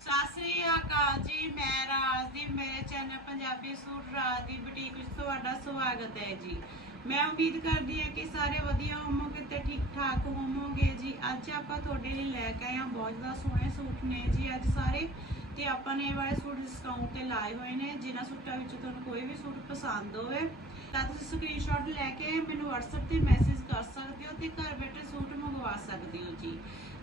ਸਤਿ ਸ੍ਰੀ ਅਕਾਲ ਜੀ, ਮੈਂ ਰਾਜ ਦੀ, ਮੇਰੇ ਚੈਨਲ ਪੰਜਾਬੀ ਸੂਟ ਰਾਜ ਦੀ ਬੁਟੀਕ ਵਿੱਚ ਤੁਹਾਡਾ ਸਵਾਗਤ ਹੈ ਜੀ। ਮੈਂ ਉਮੀਦ ਕਰਦੀ ਹਾਂ ਕਿ ਸਾਰੇ ਵਧੀਆ ਹੋਵੋਗੇ ਤੇ ਠੀਕ ਠਾਕ ਹੋਵੋਗੇ ਜੀ। ਅੱਜ ਆਪਾਂ ਤੁਹਾਡੇ ਲਈ ਲੈ ਕੇ ਆਏ ਹਾਂ ਬਹੁਤ ਜ਼ਿਆਦਾ ਸੋਹਣੇ ਸੂਟ ਨੇ ਜੀ ਅੱਜ ਸਾਰੇ। ਤੇ ਆਪਾਂ ਨੇ ਇਹ ਵਾਲੇ ਸੂਟ ਡਿਸਕਾਊਂਟ ਤੇ ਲਾਏ ਹੋਏ ਨੇ, ਜਿਨ੍ਹਾਂ ਸੂਟਾਂ ਵਿੱਚ ਤੁਹਾਨੂੰ ਕੋਈ ਵੀ ਸੂਟ ਪਸੰਦ ਹੋਵੇ। ਤਾਂ ਤੁਸੀਂ ਸਕਰੀਨਸ਼ਾਟ ਲੈ ਕੇ ਮੈਨੂੰ WhatsApp ਤੇ ਮੈਸੇਜ ਕਰ ਸਕਦੇ ਹੋ ਤੇ ਘਰ ਬੈਠੇ ਸੂਟ ਮੰਗਵਾ ਸਕਦੇ ਹੋ ਜੀ।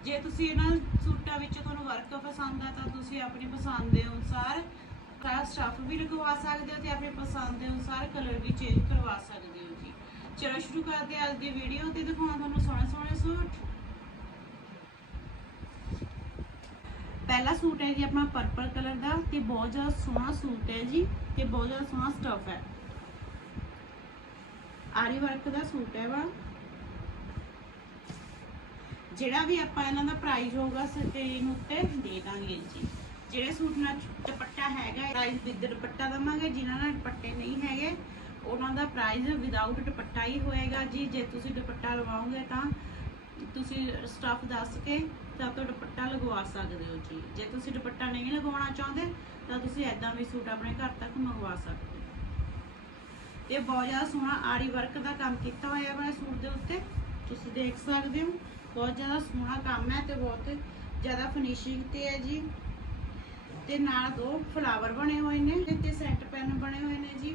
ਜੇ ਤੁਸੀਂ ਇਹਨਾਂ ਸੂਟਾਂ ਵਿੱਚ ਤੁਹਾਨੂੰ ਵਰਕ ਪਸੰਦ ਆ ਤਾਂ ਤੁਸੀਂ ਆਪਣੀ ਪਸੰਦ ਦੇ ਅਨੁਸਾਰ ਸਾਰਾ ਸਟੱਫ ਵੀ ਲਗਵਾ ਸਕਦੇ ਹੋ ਤੇ ਆਪਣੀ ਪਸੰਦ ਦੇ ਅਨੁਸਾਰ ਕਲਰ ਵੀ ਚੇਂਜ ਕਰਵਾ ਸਕਦੇ ਹੋ ਜੀ। ਚਲੋ ਸ਼ੁਰੂ ਕਰਦੇ ਹਾਂ ਅੱਜ ਦੀ ਵੀਡੀਓ ਤੇ ਦਿਖਾਉਣਾ ਤੁਹਾਨੂੰ ਸੋਹਣੇ ਸੋਹਣੇ ਸੂਟ। ਪਹਿਲਾ ਸੂਟ ਹੈ ਜੀ ਆਪਣਾ ਪਰਪਲ ਕਲਰ ਦਾ ਤੇ ਬਹੁਤ ਜ਼ਿਆਦਾ ਸੋਹਣਾ ਸੂਟ ਹੈ ਜੀ ਤੇ ਬਹੁਤ ਜ਼ਿਆਦਾ ਸੋਹਣਾ ਸਟਫ਼ ਹੈ। ਆਰੀ ਵਰਕ ਦਾ ਸੂਟ ਹੈ ਵਾ। ਜਿਹੜਾ ਵੀ ਆਪਾਂ ਇਹਨਾਂ ਦਾ ਪ੍ਰਾਈਸ ਹੋਊਗਾ ਸਕਰੀਨ ਉੱਤੇ ਦੇ ਦਾਂਗੇ ਜੀ। ਜਿਹੜੇ ਸੂਟ ਨਾਲ ਦੁਪੱਟਾ ਹੈਗਾ ਪ੍ਰਾਈਸ ਵਿਦ ਦੁਪੱਟਾ ਦਵਾਂਗੇ, ਜਿਨ੍ਹਾਂ ਨਾਲ ਦੁਪੱਟੇ ਨਹੀਂ ਹੈਗੇ, ਉਹਨਾਂ ਦਾ ਪ੍ਰਾਈਸ ਵਿਦਆਊਟ ਦੁਪੱਟਾ ਹੀ ਹੋਏਗਾ ਜੀ। ਜੇ ਤੁਸੀਂ ਦੁਪੱਟਾ ਲਵਾਓਗੇ ਤਾਂ ਤੁਸੀਂ ਸਟਾਫ ਦੱਸ ਕੇ ਤਾਂ ਤੋਂ ਦੁਪੱਟਾ ਲਗਵਾ ਸਕਦੇ ਹੋ ਜੀ। ਜੇ ਤੁਸੀਂ ਦੁਪੱਟਾ ਨਹੀਂ ਲਗਵਾਉਣਾ ਚਾਹੁੰਦੇ, ਤਾਂ ਤੁਸੀਂ ਐਦਾਂ ਵੀ ਸੂਟ ਆਪਣੇ ਘਰ ਤੱਕ ਮੰਗਵਾ ਸਕਦੇ ਹੋ। ਇਹ ਬਹੁਤ ਜ਼ਿਆਦਾ ਸੋਹਣਾ ਆਰੀ ਵਰਕ ਦਾ ਕੰਮ ਕੀਤਾ ਹੋਇਆ ਹੈ ਸੂਟ ਦੇ ਉੱਤੇ। ਤੁਸੀਂ ਦੇਖ ਸਕਦੇ ਹੋ। ਬਹੁਤ ਜ਼ਿਆਦਾ ਸੋਹਣਾ ਕੰਮ ਹੈ ਤੇ ਬਹੁਤ ਜ਼ਿਆਦਾ ਫਿਨਿਸ਼ਿੰਗ ਤੇ ਹੈ ਜੀ। ਤੇ ਨਾਲ ਦੋ ਫਲਾਵਰ ਬਣੇ ਹੋਏ ਨੇ ਤੇ ਸੈਂਟ ਪੈਨ ਬਣੇ ਹੋਏ ਨੇ ਜੀ।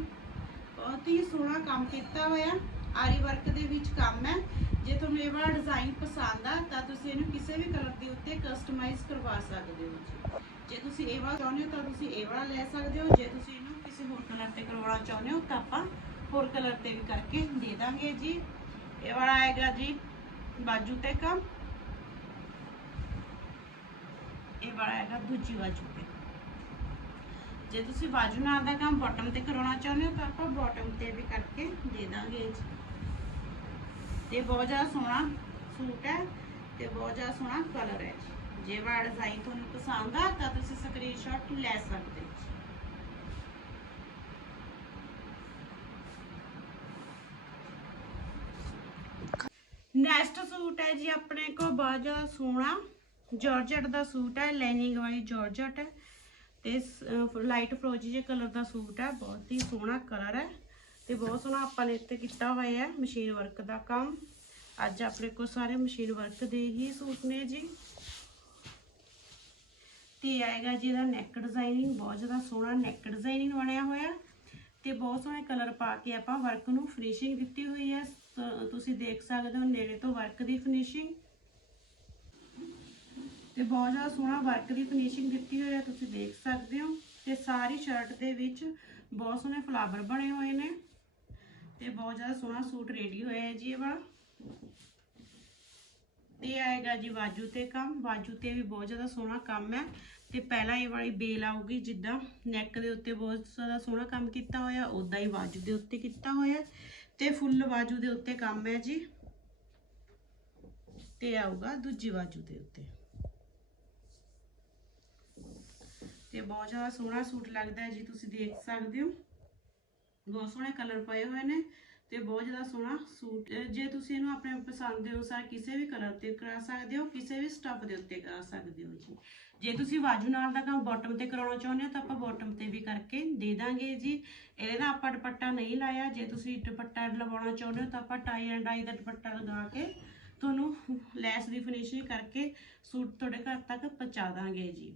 ਬਹੁਤ ਹੀ ਸੋਹਣਾ ਕੰਮ ਕੀਤਾ ਹੋਇਆ। ਆਰੀ ਵਰਕ ਦੇ ਵਿੱਚ ਕੰਮ ਹੈ। ਜੇ ਤੁਹਾਨੂੰ ਇਹ ਵਾਲਾ ਡਿਜ਼ਾਈਨ ਪਸੰਦ ਆ, ਤਾਂ ਤੁਸੀਂ ਇਹਨੂੰ ਕਿਸੇ ਵੀ ਕਲਰ ਦੇ ਉੱਤੇ ਕਸਟਮਾਈਜ਼ ਕਰਵਾ ਸਕਦੇ ਹੋ ਜੀ। ਜੇ ਤੁਸੀਂ ਇਹ ਵਾਲਾ ਚਾਹੁੰਦੇ ਹੋ, ਤਾਂ ਤੁਸੀਂ ਇਹ ਵਾਲਾ ਲੈ ਸਕਦੇ ਹੋ। ਜੇ ਤੁਸੀਂ ਇਹਨੂੰ ਕਿਸੇ ਹੋਰ ਕਲਰ ਤੇ ਕਰਵਾਉਣਾ ਚਾਹੁੰਦੇ ਹੋ, ਤਾਂ ਆਪਾਂ ਹੋਰ ਕਲਰ ਤੇ ਵੀ ਕਰਕੇ ਦੇ ਦਾਂਗੇ ਜੀ। ਇਹ ਵਾਲਾ ਆਏਗਾ ਜੀ, ਬਾਜੂ ਤੇ ਕੰਮ। ਇਹ ਵਾਲਾ ਆਏਗਾ ਦੂਜੀ ਜੇ ਤੁਸੀਂ ਬਾਜੂ ਨਾਲ ਦਾ ਕੰਮ ਬਾਟਮ ਤੇ ਕਰਾਉਣਾ ਚਾਹੁੰਦੇ ਹੋ ਤਾਂ ਆਪਾਂ ਬਾਟਮ ਤੇ ਵੀ ਕਰਕੇ ਦੇ ਦਾਂਗੇ ਜੀ। ਤੇ ਬਹੁਤ ਜ਼ਿਆਦਾ ਸੋਹਣਾ ਸੂਟ ਹੈ ਤੇ ਬਹੁਤ ਜ਼ਿਆਦਾ ਸੋਹਣਾ ਕਲਰ ਹੈ ਜੀ। ਜੇ ਵਾਲਾ ਡਿਜ਼ਾਈਨ ਤੁਹਾਨੂੰ ਪਸੰਦ ਆ ਤਾਂ ਤੁਸੀਂ ਸਕਰੀਨਸ਼ਾਟ ਲੈ ਸਕਦੇ ਹੋ ਨੈਕਸਟ ਸੂਟ ਹੈ ਜੀ ਆਪਣੇ ਕੋਲ ਬਹੁਤ ਜ਼ਿਆਦਾ ਸੋਹਣਾ। ਜਾਰਜਟ ਦਾ ਸੂਟ ਹੈ ਲਾਈਨਿੰਗ ਵਾਲੀ ਜਾਰਜਟ ਹੈ। ਤੇ ਲਾਈਟ ਫਰੋਜੀ ਜਿਹੇ ਕਲਰ ਦਾ ਸੂਟ ਹੈ, ਬਹੁਤ ਹੀ ਸੋਹਣਾ ਕਲਰ ਹੈ। ਤੇ ਬਹੁਤ ਸੋਹਣਾ ਆਪਾਂ ਨੇ ਇੱਥੇ ਕੀਤਾ ਹੋਇਆ ਹੈ ਮਸ਼ੀਨ ਵਰਕ ਦਾ ਕੰਮ। ਅੱਜ ਆਪਣੇ ਕੋਲ ਸਾਰੇ ਮਸ਼ੀਨ ਵਰਕ ਦੇ ਹੀ ਸੂਟ ਨੇ ਜੀ। ਤੇ ਆਏਗਾ ਜੀ ਇਹਦਾ ਨੈਕ ਡਿਜ਼ਾਈਨਿੰਗ ਬਹੁਤ ਜ਼ਿਆਦਾ ਸੋਹਣਾ ਨੈਕ ਡਿਜ਼ਾਈਨਿੰਗ ਬਣਿਆ ਹੋਇਆ। ਤੇ ਬਹੁਤ ਸੋਹਣੇ ਕਲਰ ਪਾ ਕੇ ਆਪਾਂ ਵਰਕ ਨੂੰ ਫਿਨਿਸ਼ਿੰਗ ਦਿੱਤੀ ਹੋਈ ਹੈ। ਤੁਸੀਂ ਦੇਖ ਸਕਦੇ ਹੋ ਨੇੜੇ ਤੋਂ ਵਰਕ ਦੀ ਫਿਨਿਸ਼ਿੰਗ ਤੇ ਬਹੁਤ ਜ਼ਿਆਦਾ ਸੋਹਣਾ ਵਰਕ ਦੀ ਫਿਨਿਸ਼ਿੰਗ ਦਿੱਤੀ ਹੋਈ ਹੈ, ਤੁਸੀਂ ਦੇਖ ਸਕਦੇ ਹੋ। ਤੇ ਸਾਰੀ ਸ਼ਰਟ ਦੇ ਵਿੱਚ ਬਹੁਤ ਸੋਹਣੇ ਫਲਾਵਰ ਬਣੇ ਹੋਏ ਨੇ। ਤੇ ਬਹੁਤ ਜ਼ਿਆਦਾ ਸੋਹਣਾ ਸੂਟ ਰੈਡੀ ਹੋਇਆ ਹੈ ਜੀ ਇਹ ਵਾਲਾ। ਤੇ ਆਏਗਾ ਜੀ ਬਾਜੂ ਤੇ ਕੰਮ। ਬਾਜੂ ਤੇ ਵੀ ਬਹੁਤ ਜ਼ਿਆਦਾ ਸੋਹਣਾ ਕੰਮ ਹੈ। ਤੇ ਪਹਿਲਾਂ ਇਹ ਵਾਲੀ ਬੇਲ ਆਊਗੀ ਜਿੱਦਾਂ ਨੈਕ ਦੇ ਉੱਤੇ ਬਹੁਤ ਜ਼ਿਆਦਾ ਸੋਹਣਾ ਕੰਮ ਕੀਤਾ ਹੋਇਆ ਉਦਾਂ ਹੀ ਬਾਜੂ ਦੇ ਉੱਤੇ ਕੀਤਾ ਹੋਇਆ। ਤੇ ਫੁੱਲ ਬਾਜੂ ਦੇ ਉੱਤੇ ਕੰਮ ਹੈ ਜੀ। ਤੇ ਆਊਗਾ ਦੂਜੀ ਬਾਜੂ ਦੇ ਉੱਤੇ। ਤੇ ਬਹੁਤ ਜ਼ਿਆਦਾ ਸੋਹਣਾ ਸੂਟ ਲੱਗਦਾ ਹੈ ਜੀ, ਤੁਸੀਂ ਦੇਖ ਸਕਦੇ ਹੋ। ਬਹੁਤ ਸੋਹਣੇ ਕਲਰ ਪਏ ਹੋਏ ਨੇ। ਤੇ ਬਹੁਤ ਜ਼ਿਆਦਾ ਸੋਹਣਾ ਸੂਟ ਜੇ ਤੁਸੀਂ ਇਹਨੂੰ ਆਪਣੇ ਪਸੰਦ ਦੇ ਅਨੁਸਾਰ ਕਿਸੇ ਵੀ ਕਲਰ ਤੇ ਕਰਾ ਸਕਦੇ ਹੋ, ਕਿਸੇ ਵੀ ਸਟੱਫ ਦੇ ਉੱਤੇ ਕਰਾ ਸਕਦੇ ਹੋ ਜੀ। ਜੇ ਤੁਸੀਂ ਬਾਜੂ ਨਾਲ ਦਾ ਕੰਮ ਬਾਟਮ ਤੇ ਕਰਾਉਣਾ ਚਾਹੁੰਦੇ ਹੋ, ਤਾਂ ਆਪਾਂ ਬਾਟਮ ਤੇ ਵੀ ਕਰਕੇ ਦੇ ਦਾਂਗੇ ਜੀ। ਇਹਦੇ ਨਾਲ ਆਪਾਂ ਦੁਪੱਟਾ ਨਹੀਂ ਲਾਇਆ, ਜੇ ਤੁਸੀਂ ਦੁਪੱਟਾ ਲਵਾਉਣਾ ਚਾਹੁੰਦੇ ਹੋ, ਤਾਂ ਆਪਾਂ ਟਾਈ ਐਂਡ ਆਈ ਦਾ ਦੁਪੱਟਾ ਲਗਾ ਕੇ ਤੁਹਾਨੂੰ ਲੈਸ ਦੀ ਫਿਨਿਸ਼ਿੰਗ ਕਰਕੇ ਸੂਟ ਤੁਹਾਡੇ ਘਰ ਤੱਕ ਪਹੁੰਚਾ ਦਾਂਗੇ ਜੀ।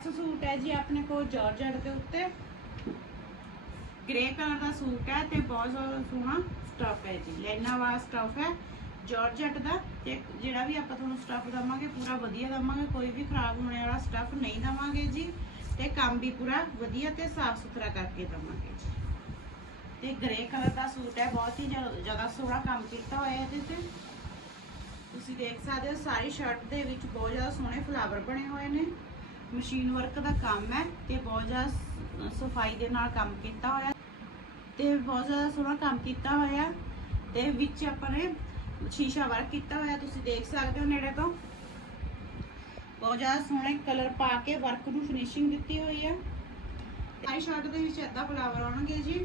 ਸੂਟ ਹੈ ਜੀ ਆਪਣੇ ਕੋਲ ਜਾਰਜਟ ਦੇ ਉੱਤੇ। ਗ੍ਰੇ ਕਲਰ ਦਾ ਸੂਟ ਹੈ ਤੇ ਬਹੁਤ ਸੋਹਣਾ ਸਟਫ ਹੈ ਜੀ। ਲੈਣਾ ਵਾਲਾ ਸਟਫ ਹੈ, ਜਾਰਜਟ ਦਾ ਤੇ ਜਿਹੜਾ ਵੀ ਆਪਾਂ ਤੁਹਾਨੂੰ ਸਟਫ ਦਵਾਂਗੇ, ਪੂਰਾ ਵਧੀਆ ਦਵਾਂਗੇ, ਕੋਈ ਵੀ ਖਰਾਬ ਹੋਣੇ ਵਾਲਾ ਸਟਫ ਨਹੀਂ ਦਵਾਂਗੇ ਜੀ। ਤੇ ਕੰਮ ਵੀ ਪੂਰਾ ਵਧੀਆ ਤੇ ਸਾਫ਼ ਸੁਥਰਾ ਕਰਕੇ ਦਵਾਂਗੇ ਤੇ ਗ੍ਰੇ ਕਲਰ ਦਾ ਸੂਟ ਹੈ, ਬਹੁਤ ਹੀ ਜ਼ਿਆਦਾ ਸੋਹਣਾ ਕੰਮ ਕੀਤਾ ਹੋਇਆ ਹੈ ਇਹਦੇ ਤੇ। ਤੁਸੀਂ ਦੇਖ ਸਕਦੇ ਹੋ, ਸਾਰੀ ਸ਼ਰਟ ਦੇ ਵਿੱਚ ਬਹੁਤ ਜ਼ਿਆਦਾ ਸੋਹਣੇ ਫਲਾਵਰ ਬਣੇ ਹੋਏ ਨੇ। ਮਸ਼ੀਨ ਵਰਕ ਦਾ ਕੰਮ ਹੈ ਤੇ ਬਹੁਤ ਜ਼ਿਆਦਾ ਸਫ਼ਾਈ ਦੇ ਨਾਲ ਕੰਮ ਕੀਤਾ ਹੋਇਆ। ਤੇ ਬਹੁਤ ਜ਼ਿਆਦਾ ਸੋਹਣਾ ਕੰਮ ਕੀਤਾ ਹੋਇਆ। ਤੇ ਵਿੱਚ ਆਪਾਂ ਨੇ ਸ਼ੀਸ਼ਾ ਵਰਕ ਕੀਤਾ ਹੋਇਆ, ਤੁਸੀਂ ਦੇਖ ਸਕਦੇ ਹੋ ਨੇੜੇ ਤੋਂ। ਬਹੁਤ ਜ਼ਿਆਦਾ ਸੋਹਣੇ ਕਲਰ ਪਾ ਕੇ ਵਰਕ ਨੂੰ ਫਿਨਿਸ਼ਿੰਗ ਦਿੱਤੀ ਹੋਈ ਹੈ। ਸਾਰੀ ਸ਼ਰਟ ਦੇ ਵਿੱਚ ਏਦਾਂ ਫਲਾਵਰ ਆਉਣਗੇ ਜੀ।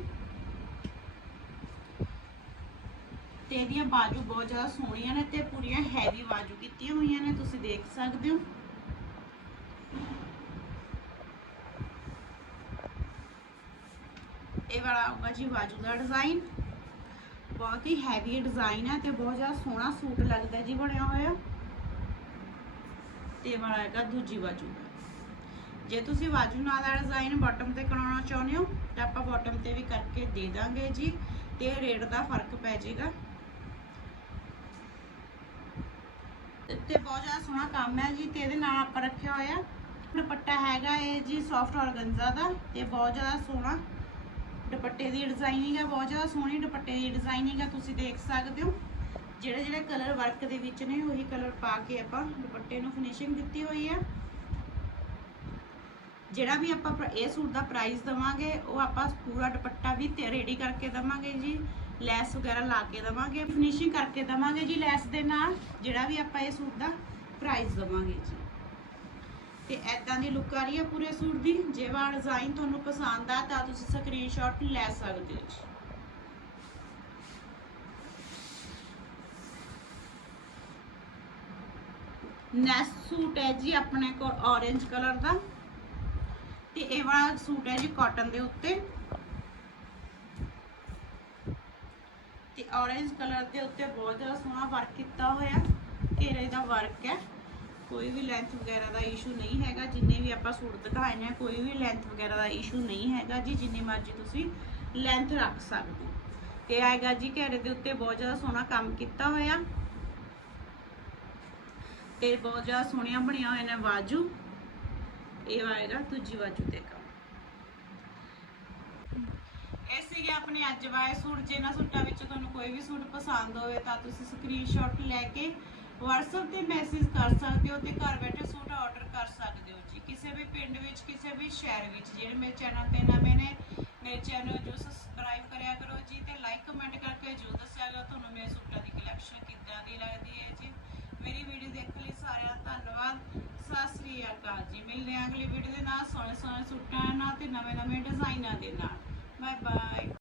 ਤੇ ਇਹਦੀਆਂ ਬਾਜੂ ਬਹੁਤ ਜ਼ਿਆਦਾ ਸੋਹਣੀਆਂ ਨੇ ਤੇ ਪੂਰੀਆਂ ਹੈਵੀ ਬਾਜੂ ਕੀਤੀਆਂ ਹੋਈਆਂ ਨੇ, ਤੁਸੀਂ ਦੇਖ ਸਕਦੇ ਹੋ। ਇਹ ਵਾਲਾ ਆਊਗਾ ਜੀ ਬਾਜੂ ਦਾ ਡਿਜ਼ਾਈਨ ਬਹੁਤ ਹੀ ਹੈਵੀ ਡਿਜ਼ਾਈਨ ਹੈ ਤੇ ਬਹੁਤ ਜ਼ਿਆਦਾ ਸੋਹਣਾ ਸੂਟ ਲੱਗਦਾ ਜੀ ਬਣਿਆ ਹੋਇਆ। ਤੇ ਵਾਲਾ ਹੈਗਾ ਦੂਜੀ ਬਾਜੂ ਦਾ। ਜੇ ਤੁਸੀਂ ਬਾਜੂ ਨਾਲ ਦਾ ਡਿਜ਼ਾਈਨ ਬਾਟਮ ਤੇ ਕਰਾਉਣਾ ਚਾਹੁੰਦੇ ਹੋ, ਤਾਂ ਆਪਾਂ ਬਾਟਮ ਤੇ ਵੀ ਕਰਕੇ ਦੇ ਦਾਂਗੇ ਜੀ, ਤੇ ਰੇਟ ਦਾ ਫ਼ਰਕ ਪੈ ਜਾਏਗਾ। ਤੇ ਬਹੁਤ ਜ਼ਿਆਦਾ ਸੋਹਣਾ ਕੰਮ ਹੈ ਜੀ, ਤੇ ਇਹਦੇ ਨਾਲ ਆਪਾਂ ਰੱਖਿਆ ਹੋਇਆ ਦੁਪੱਟਾ ਹੈਗਾ ਇਹ ਜੀ ਸੌਫਟ ਔਰਗੰਜ਼ਾ ਦਾ, ਤੇ ਬਹੁਤ ਜ਼ਿਆਦਾ ਸੋਹਣਾ ਦੁਪੱਟੇ ਦੀ ਡਿਜ਼ਾਈਨਿੰਗ ਹੈ, ਬਹੁਤ ਜ਼ਿਆਦਾ ਸੋਹਣੀ ਦੁਪੱਟੇ ਦੀ ਡਿਜ਼ਾਈਨਿੰਗ ਹੈ, ਤੁਸੀਂ ਦੇਖ ਸਕਦੇ ਹੋ। ਜਿਹੜੇ ਜਿਹੜੇ ਕਲਰ ਵਰਕ ਦੇ ਵਿੱਚ ਨੇ, ਉਹੀ ਕਲਰ ਪਾ ਕੇ ਆਪਾਂ ਦੁਪੱਟੇ ਨੂੰ ਫਿਨਿਸ਼ਿੰਗ ਦਿੱਤੀ ਹੋਈ ਹੈ। ਜਿਹੜਾ ਵੀ ਆਪਾਂ ਇਹ ਸੂਟ ਦਾ ਪ੍ਰਾਈਸ ਦਵਾਂਗੇ, ਉਹ ਆਪਾਂ ਪੂਰਾ ਦੁਪੱਟਾ ਵੀ ਰੈਡੀ ਕਰਕੇ ਦਵਾਂਗੇ ਜੀ। ਲੈਸ ਵਗੈਰਾ ਲਾ ਕੇ ਦਵਾਂਗੇ ਫਿਨਿਸ਼ਿੰਗ ਕਰਕੇ ਦਵਾਂਗੇ ਜੀ ਲੈਸ ਦੇ ਨਾਲ। ਜਿਹੜਾ ਵੀ ਆਪਾਂ ਇਹ ਸੂਟ ਦਾ ਪ੍ਰਾਈਸ ਦਵਾਂਗੇ ਜੀ। ਤੇ ਐਦਾਂ ਦੀ ਲੁੱਕ ਆ ਰਹੀ ਹੈ ਪੂਰੇ ਸੂਟ ਦੀ। ਜੇ ਵਾ ਡਿਜ਼ਾਈਨ ਤੁਹਾਨੂੰ ਪਸੰਦ ਆ ਤਾਂ ਤੁਸੀਂ ਸਕਰੀਨਸ਼ਾਟ ਲੈ ਸਕਦੇ ਹੋ ਜੀ। ਨੈਕਸਟ ਸੂਟ ਹੈ ਜੀ ਆਪਣੇ ਕੋਲ orange ਕਲਰ ਦਾ। ਤੇ ਇਹ ਵਾਲਾ ਸੂਟ ਹੈ ਜੀ ਕਾਟਨ ਦੇ ਉੱਤੇ। ਤੇ orange ਕਲਰ ਦੇ ਉੱਤੇ ਬਹੁਤ ਜ਼ਿਆਦਾ ਸੋਹਣਾ ਵਰਕ ਕੀਤਾ ਹੋਇਆ। ਘੇਰੇ ਦਾ ਵਰਕ ਹੈ। ਕੋਈ ਵੀ ਲੈਂਥ ਵਗੈਰਾ ਦਾ ਇਸ਼ੂ ਨਹੀਂ ਹੈਗਾ, ਜਿੰਨੇ ਵੀ ਆਪਾਂ ਸੂਟ ਦਿਖਾਏ ਨੇ, ਕੋਈ ਵੀ ਲੈਂਥ ਵਗੈਰਾ ਦਾ ਇਸ਼ੂ ਨਹੀਂ ਹੈਗਾ ਜੀ, ਜਿੰਨੀ ਮਰਜ਼ੀ ਤੁਸੀਂ ਲੈਂਥ ਰੱਖ ਸਕਦੇ ਤੇ ਆਏਗਾ ਜੀ ਘੇਰੇ ਦੇ ਉੱਤੇ ਬਹੁਤ ਜ਼ਿਆਦਾ ਸੋਹਣਾ ਕੰਮ ਕੀਤਾ ਹੋਇਆ। ਤੇ ਬਹੁਤ ਜ਼ਿਆਦਾ ਸੋਹਣੀਆਂ ਬਣੀਆਂ ਹੋਏ ਨੇ ਬਾਜੂ ਇਹ ਆਏਗਾ ਦੂਜੀ ਬਾਜੂ ਤੇ ਕੰਮ ਇਹ ਸੀਗੇ ਆਪਣੇ ਅੱਜ ਵਾਏ ਸੂਟ। ਜੇ ਇਹਨਾਂ ਸੂਟਾਂ ਵਿੱਚ ਤੁਹਾਨੂੰ ਕੋਈ ਵੀ ਸੂਟ ਪਸੰਦ ਹੋਵੇ ਤਾਂ ਤੁਸੀਂ ਸਕਰੀਨਸ਼ਾਟ ਲੈ ਕੇ WhatsApp ਤੇ ਮੈਸੇਜ ਕਰ ਸਕਦੇ ਹੋ ਤੇ ਘਰ ਬੈਠੇ ਸੂਟ ਆਰਡਰ ਕਰ ਸਕਦੇ ਹੋ ਜੀ। ਕਿਸੇ ਵੀ ਪਿੰਡ ਵਿੱਚ, ਕਿਸੇ ਵੀ ਸ਼ਹਿਰ ਵਿੱਚ, ਜਿਹੜੇ ਮੇਰੇ ਚੈਨਲ ਤੇ ਨਵੇਂ ਨੇ, ਮੇਰੇ ਚੈਨਲ ਨੂੰ ਸਬਸਕ੍ਰਾਈਬ ਕਰਿਆ ਕਰੋ ਜੀ ਤੇ ਲਾਈਕ ਕਮੈਂਟ ਕਰਕੇ ਜਰੂਰ ਦੱਸਿਆ ਕਰੋ। ਤੁਹਾਨੂੰ ਮੇਰੇ ਸੂਟਾਂ ਦੀ ਕਲੈਕਸ਼ਨ ਕਿੱਦਾਂ ਦੀ ਲੱਗਦੀ ਹੈ ਜੀ। ਮੇਰੀ ਵੀਡੀਓ ਦੇਖਣ ਲਈ ਸਾਰਿਆਂ ਦਾ ਧੰਨਵਾਦ। ਸਤਿ ਸ੍ਰੀ ਅਕਾਲ ਜੀ। ਮਿਲਦੇ ਹਾਂ ਅਗਲੀ ਵੀਡੀਓ ਦੇ ਨਾਲ। ਸੋਹਣੇ ਸੋਹਣੇ ਸੂਟਾਂ ਨਾਲ ਤੇ ਨਵੇਂ ਨਵੇਂ ਡਿਜ਼ਾਈਨਾਂ ਦੇ ਨਾਲ। Bye bye